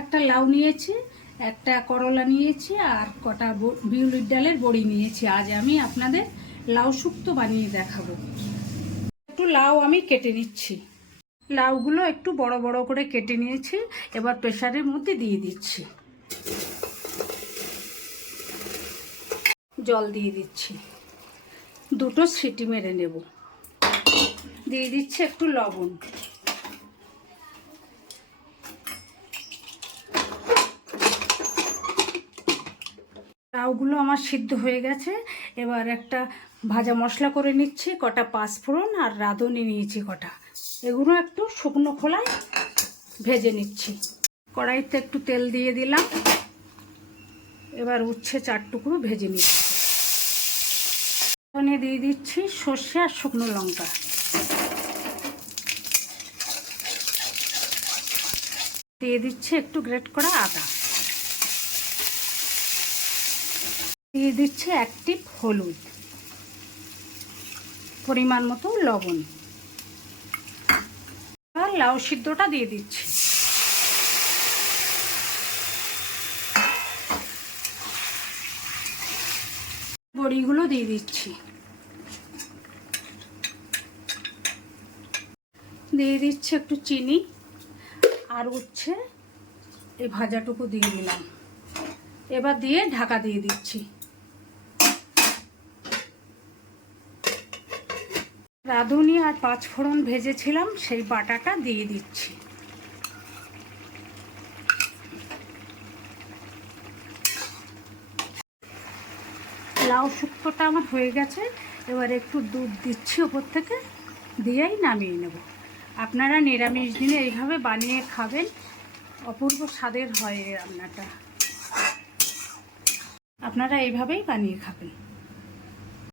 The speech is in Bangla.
একটা লাউ নিয়েছি, একটা করলা নিয়েছি, আর কটা বিউলির ডালের বড়ি নিয়েছি। আজ আমি আপনাদের লাউ শুক্তো বানিয়ে দেখাবো। একটু লাউ আমি কেটে নিচ্ছি। লাউগুলো একটু বড় বড় করে কেটে নিয়েছি। এবার প্রেসারের মধ্যে দিয়ে দিচ্ছি, জল দিয়ে দিচ্ছি, দুটো সিটি মেরে নেব। দিয়ে দিচ্ছি একটু লবণ। লাউগুলো আমার সিদ্ধ হয়ে গেছে। এবার একটা ভাজা মশলা করে নিচ্ছি, কটা পাঁচফোড়ন আর রাঁধুনি নিয়েছি কটা, এগুলো একটু শুকনো খোলায় ভেজে নিচ্ছি। কড়াইতে একটু তেল দিয়ে দিলাম। এবার উচ্ছে 4 টুকরো ভেজে নিচ্ছি। এখানে দিয়ে দিচ্ছি সর্ষে আর শুকনো লঙ্কা। দিয়ে দিচ্ছি একটু গ্রেট করা আদা। দিয়ে দিচ্ছি 1 টিপ হলুদ, পরিমাণ মতো লবণ। আর লাউ সিদ্ধটা দিয়ে দিচ্ছি। বড়িগুলো দিয়ে দিচ্ছি। দিয়ে দিচ্ছি একটু চিনি আর উচ্ছে এই ভাজাটুকু দিয়ে দিলাম। এবার দিয়ে ঢাকা দিয়ে দিচ্ছি। রাঁধুনি আর পাঁচফোড়ন ভেজেছিলাম, সেই বাটাটা দিয়ে দিচ্ছি। লাউ শুক্তোটা আমার হয়ে গেছে। এবার একটু দুধ দিচ্ছি ওপর থেকে, দিয়েই নামিয়ে নেব। আপনারা নিরামিষ দিনে এইভাবে বানিয়ে খাবেন, অপূর্ব স্বাদের হয় এই রান্নাটা। আপনারা এইভাবেই বানিয়ে খাবেন।